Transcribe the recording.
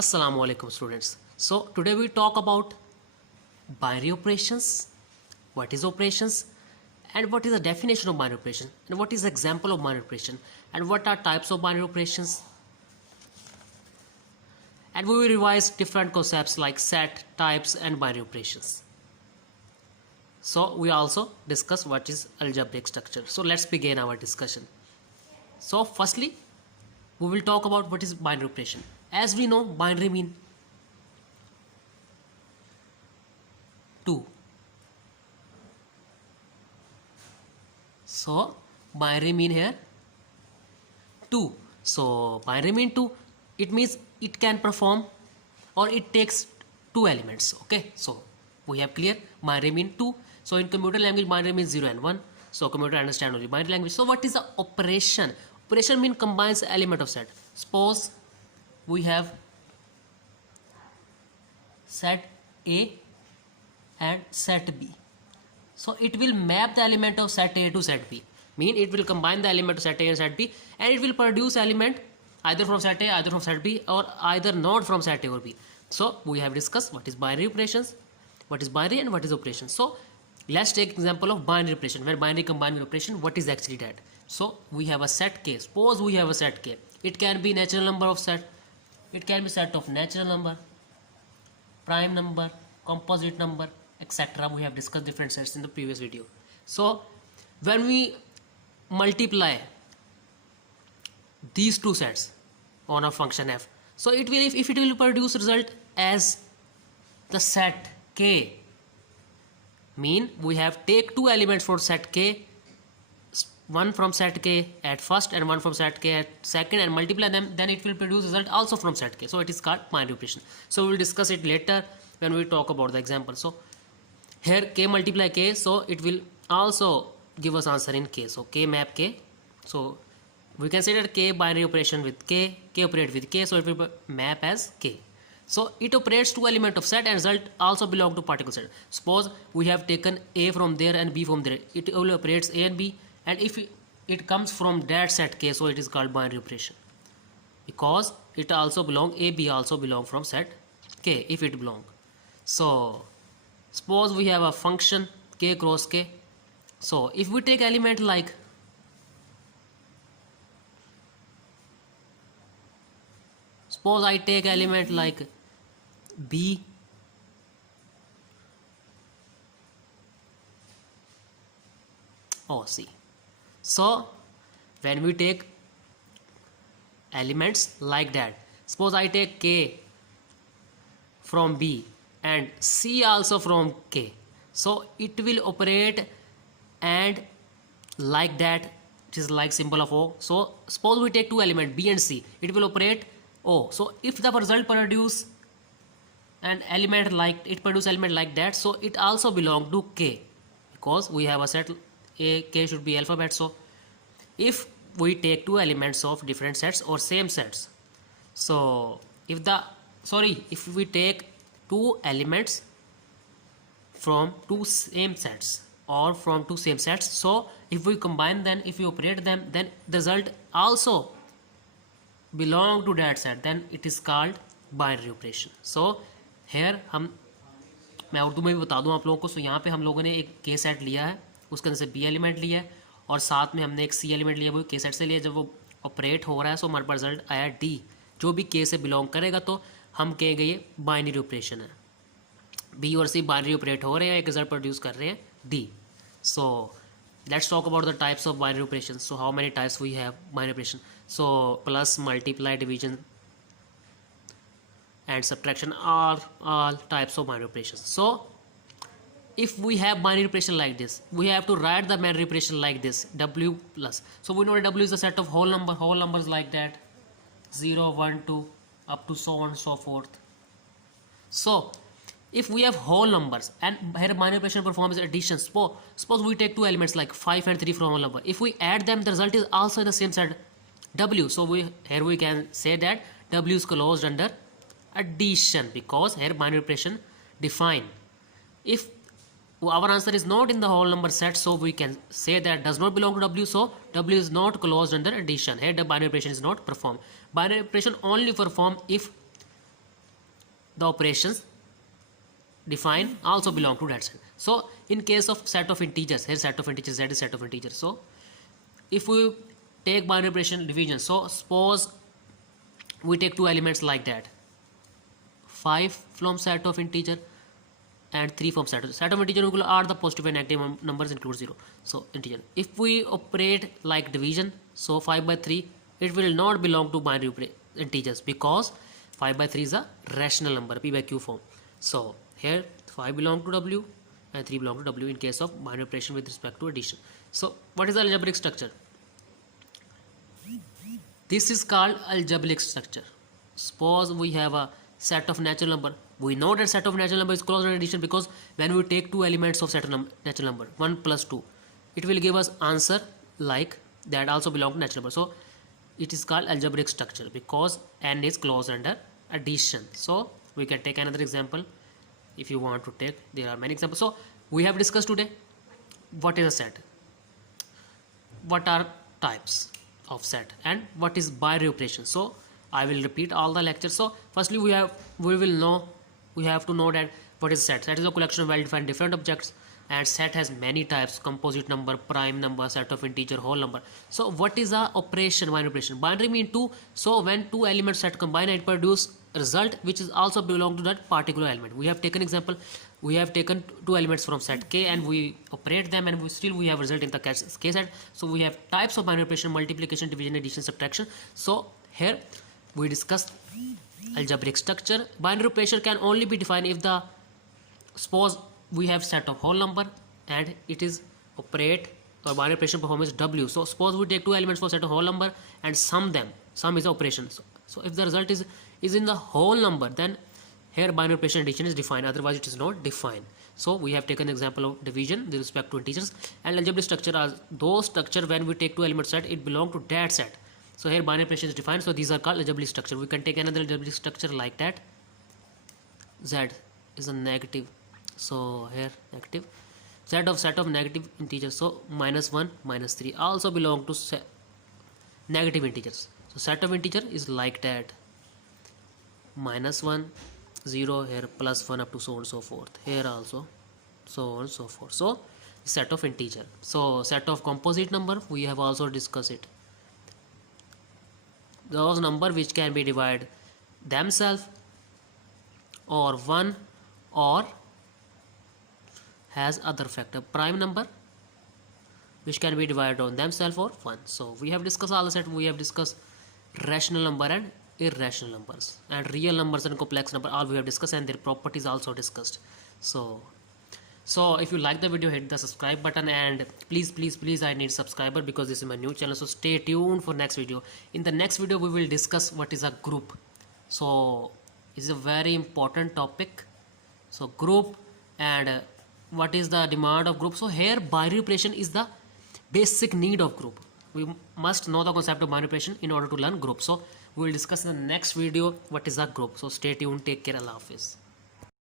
Assalamu alaikum students. So today we talk about binary operations, what is operations and what is the definition of binary operation and what is the example of binary operation and what are types of binary operations, and we will revise different concepts like set, types and binary operations. So we also discuss what is algebraic structure. So let's begin our discussion. So firstly we will talk about what is binary operation. As we know, binary mean 2. So binary mean here 2. So binary mean 2. It means it can perform or it takes 2 elements. Okay. So we have clear binary mean 2. So in computer language binary means 0 and 1. So computer understand only binary language. So what is the operation? Operation mean combines the element of set. Suppose we have set A and set B. So it will map the element of set A to set B. Mean it will combine the element of set A and set B, and it will produce element either from set A, either from set B, or either not from set A or B. So we have discussed what is binary operations, what is binary and what is operation. So let's take example of binary operation. When binary combined with operation, what is actually that? So we have a set K. Suppose we have a set K. It can be natural number of set. It can be set of natural number, prime number, composite number, etc. We have discussed different sets in the previous video. So when we multiply these two sets on a function f, so it will, if it will produce result as the set K, mean we have take two elements for set K, one from set K at first and one from set K at second, and multiply them, then it will produce result also from set K. So it is called binary operation. So we will discuss it later when we talk about the example. So here K multiply K, so it will also give us answer in K. So K map K. So we can say that K binary operation with K, K operate with K, so it will map as K. So it operates two element of set and result also belong to particular set. Suppose we have taken A from there and B from there. It only operates A and B, and if it comes from that set K, so it is called binary operation, because it also belong, A, B also belong from set K if it belong. So suppose we have a function K cross K. So if we take element like suppose I take element like B, or C. So when we take elements like that, suppose I take K from B and C also from K, so it will operate and like that, it is like symbol of O. So suppose we take two elements B and C, it will operate O. So if the result produce an element like, it produce element like that, so it also belong to K, because we have a set A, K should be alphabet. So if we take two elements of different sets or same sets, so if we take two elements from two same sets or from two same sets, so if we combine them, if we operate them, then the result also belong to that set, then it is called binary operation. So here मैं उर्दू में भी बता दूं आप लोगों को. सो यहाँ पे हम लोगों ने एक के सेट लिया है, उसके अंदर से बी एलिमेंट लिया है और साथ में हमने एक सी एलिमेंट लिया, वो के सेट से लिया. जब वो ऑपरेट हो रहा है, सो हमारे पास रिजल्ट आया डी, जो भी के से बिलोंग करेगा तो हम कहेंगे ये बाइनरी ऑपरेशन है. बी और सी बाइनरी ऑपरेट हो रहे हैं, एक रिजल्ट प्रोड्यूस कर रहे हैं D. So let's talk about the types of binary operations. So how many types we have binary operation? So plus, multiply, division and subtraction are all types of binary operations. So if we have binary operation like this, we have to write the binary operation like this, W plus. So we know that W is the set of whole numbers like that, 0, 1, 2 up to so on and so forth. So if we have whole numbers and here binary operation performs addition, suppose we take two elements like 5 and 3 from whole number. If we add them, the result is also in the same set W. So here we can say that W is closed under addition, because here binary operation define. If our answer is not in the whole number set, so we can say that does not belong to W, so W is not closed under addition. Here the binary operation is not performed. Binary operation only perform if the operations define also belong to that set. So in case of set of integers, here set of integers, z is set of integers. So if we take binary operation division, so suppose we take two elements like that, 5 from set of integer and 3 from set of integer will are the positive and negative numbers include 0. So integer, if we operate like division, so 5 by 3, it will not belong to binary integers because 5 by 3 is a rational number, p by q form. So here 5 belong to w and 3 belong to w in case of binary operation with respect to addition. So what is the algebraic structure? This is called algebraic structure. Suppose we have a set of natural number. We know that set of natural number is closed under addition because when we take two elements of set of natural number, 1 plus 2, it will give us answer like that also belong to natural number. So it is called algebraic structure because n is closed under addition. So we can take another example if you want to take. There are many examples. So we have discussed today what is a set, what are types of set, and what is binary operation. So I will repeat all the lectures. So firstly we have to know that what is set. Set is a collection of well-defined different objects, and set has many types: composite number, prime number, set of integer, whole number. So what is a operation, binary operation? Binary mean two. So when two elements set combine and produce result which is also belong to that particular element. We have taken example, we have taken two elements from set K and we operate them, and we have result in the K set. So we have types of binary operation: multiplication, division, addition, subtraction. So here we discussed algebraic structure. Binary operation can only be defined if the, suppose we have set of whole number and it is operate, or binary operation performance w. So suppose we take two elements for set of whole number and sum them. Sum is the operation. So if the result is in the whole number, then here binary operation addition is defined, otherwise it is not defined. So we have taken example of division with respect to integers, and algebraic structure are those structure when we take two element set, it belong to that set. So here binary operation is defined, so these are called algebraic structure. We can take another algebraic structure like that. Z is a negative, so here negative. Z of set of negative integers, so -1, -3 also belong to negative integers. So set of integer is like that, -1, 0, here +1 up to so on and so forth, here also so on and so forth. So set of integer. So set of composite number we have also discussed it. Those number which can be divided themselves or one or has other factor. Prime number which can be divided on themselves or one. So we have discussed all the set. We have discussed rational number and irrational numbers, and real numbers and complex number, all we have discussed, and their properties also discussed. So if you like the video, hit the subscribe button, and please I need subscriber because this is my new channel. So stay tuned for next video. In the next video we will discuss what is a group. So it's a very important topic. So group and what is the demand of group. So here binary operation is the basic need of group. We must know the concept of binary operation in order to learn group. So we will discuss in the next video what is a group. So stay tuned, take care, Allah Hafiz.